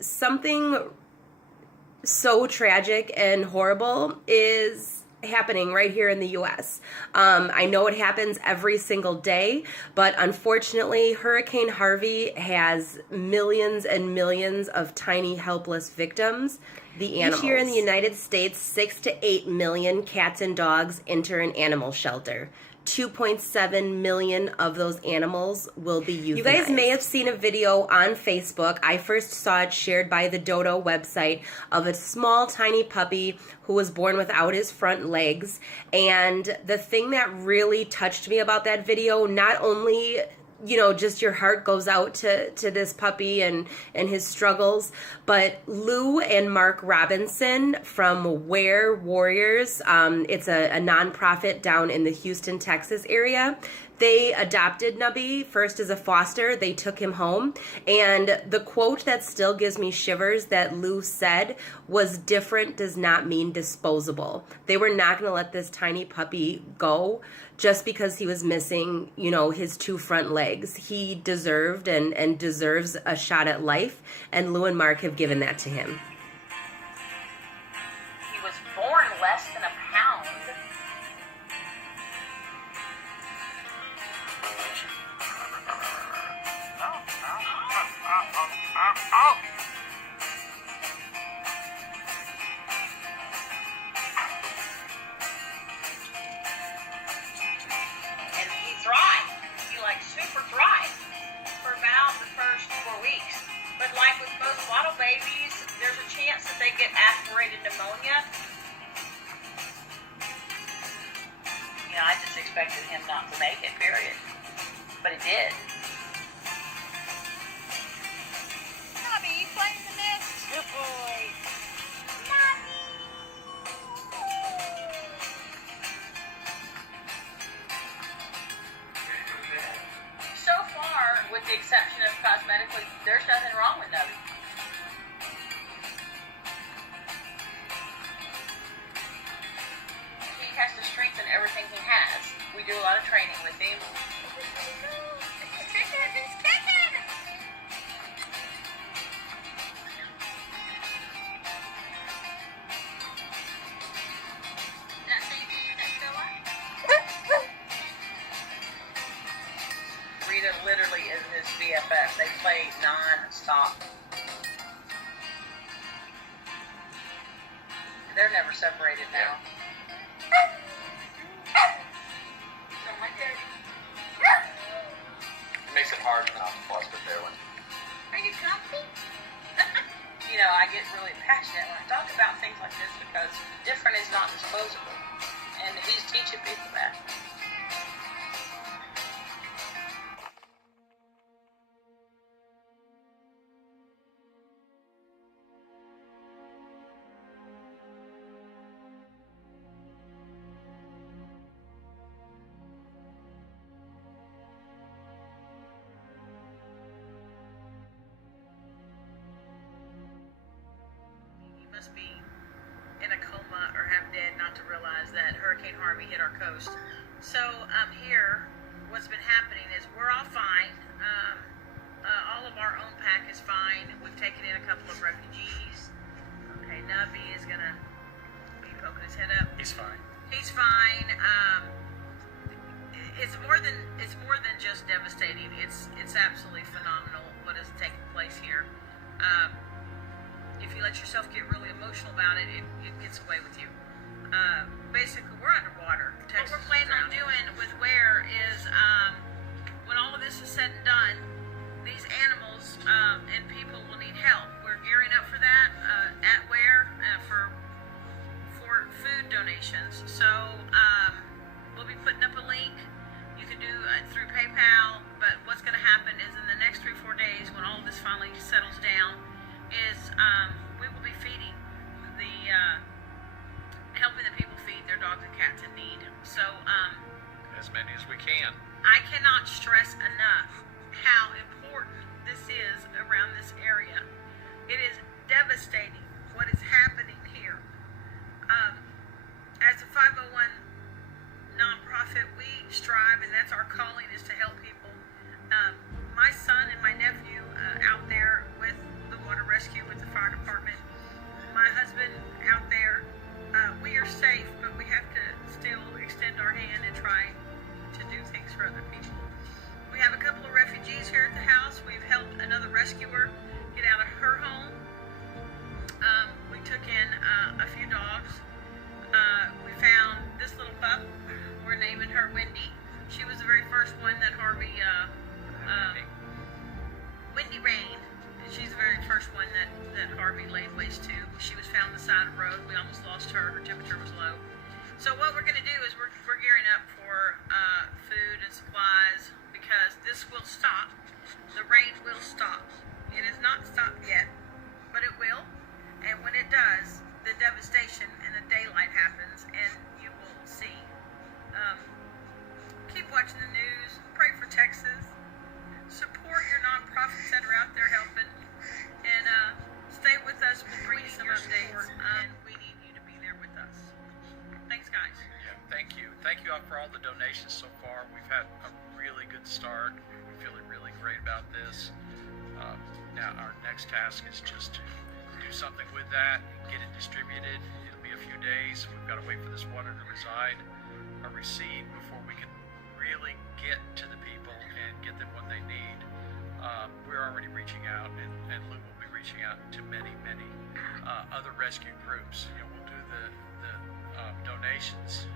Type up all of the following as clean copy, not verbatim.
Something so tragic and horrible is happening right here in the US. I know it happens every single day, but unfortunately, Hurricane Harvey has millions and millions of tiny, helpless victims. The animals. Each year in the United States, 6 to 8 million cats and dogs enter an animal shelter. 2.7 million of those animals will be euthanized. You guys may have seen a video on Facebook. I first saw it shared by the Dodo website of a small tiny puppy who was born without his front legs. And the thing that really touched me about that video, not only just your heart goes out to this puppy and his struggles. But Lou and Mark Robinson from Where Warriors, it's a nonprofit down in the Houston, Texas area. They adopted Nubby first as a foster. They took him home. And the quote that still gives me shivers that Lou said was, "Different does not mean disposable." They were not going to let this tiny puppy go just because he was missing, his two front legs. He deserved and deserves a shot at life. And Lou and Mark have given that to him. He was born less than a pound. And he thrived. He super thrived for about the first 4 weeks. But like with most bottle babies, there's a chance that they get aspirated pneumonia. I just expected him not to make it, period. But he did. Nubby, you playing in the nest? Good boy. Nubby. So far, with the exception of cosmetically, there's nothing wrong with Nubby. He has to strengthen everything he has. We do a lot of training with him. He's kicking! He's kicking! That baby, that fella? Rita literally is his BFF. They play non-stop. They're never separated now. It makes it hard not to fuss with their one. Are you comfy? I get really passionate when I talk about things like this because different is not disposable. And he's teaching people that. Must be in a coma or half dead not to realize that Hurricane Harvey hit our coast. So here, what's been happening is we're all fine. All of our own pack is fine. We've taken in a couple of refugees. Okay, Nubby is gonna be poking his head up. He's fine. He's fine. It's more than just devastating. It's absolutely phenomenal what is taking place here. If you let yourself get really emotional about it, it gets away with you. Basically, we're underwater. What we're planning on doing with Where is, when all of this is said and done, these animals and people will need help. We're gearing up for that at Where for food donations. So we'll be putting up a link. You can do it through PayPal. But what's going to happen is in the next 3-4 days, when all of this finally settles down, is we will be feeding helping the people feed their dogs and cats in need. So As many as we can. I cannot stress enough how important this is around this area. It is devastating what is happening here. As a 501 nonprofit, we strive, and that's our calling, is to help people. My son and my nephew out there with the water rescue for other people. We have a couple of refugees here at the house. We've helped another rescuer get out of her home. We took in a few dogs. We found this little pup. We're naming her Wendy. She was the very first one that Harvey, Wendy Rain. She's the very first one that Harvey laid waste to. She was found on the side of the road. We almost lost her. Her temperature was low. So what we're going to do is we're gearing up for food and supplies, because this will stop. The rain will stop. It has not stopped yet, but it will. And when it does, the devastation and the daylight happens, and you will see. Keep watching the news. Pray for Texas. Support your nonprofits that are out there helping. And stay with us. We'll bring you some updates. And we need you to be there with us. Thanks, guys. Yeah, thank you. Thank you all for all the donations so far. We've had a really good start. We're feeling really great about this. Now our next task is just to do something with that, get it distributed. It'll be a few days. We've got to wait for this water to recede before we can really get to the people and get them what they need. We're already reaching out, and Lou will be reaching out to many other rescue groups. We'll do the donations.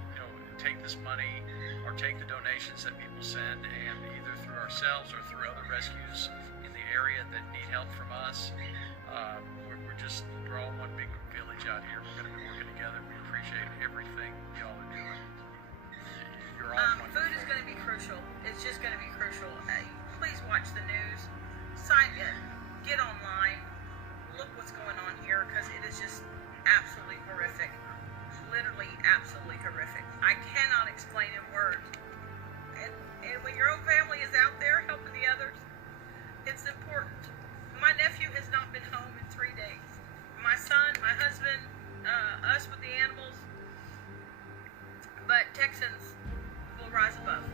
Take this money or take the donations that people send, and either through ourselves or through other rescues in the area that need help from us. We're all one big village out here. We're going to be working together. We appreciate everything y'all are doing. You're all wonderful. Food is going to be crucial. It's just going to be crucial. Please watch the news. Get online. Look what's going on here, because it is just absolutely horrific. Literally absolutely horrific. I cannot explain in words. And when your own family is out there helping the others, it's important. My nephew has not been home in 3 days. My son, my husband, us with the animals. But Texans will rise above.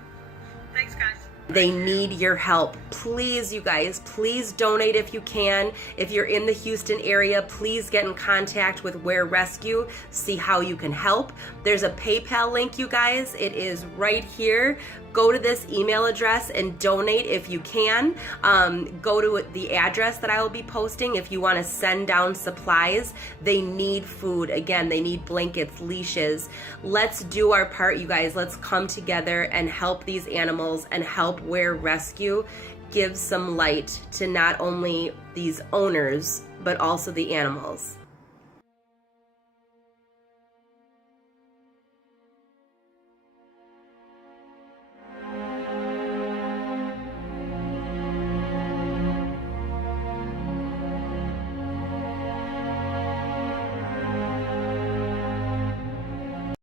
Thanks, guys. They need your help. Please, you guys, please donate if you can. If you're in the Houston area, please get in contact with Where Rescue. See how you can help. There's a PayPal link, you guys. It is right here. Go to this email address and donate if you can. Go to the address that I will be posting if you want to send down supplies. They need food. Again, they need blankets, leashes. Let's do our part, you guys. Let's come together and help these animals and help Where Rescue give some light to not only these owners, but also the animals.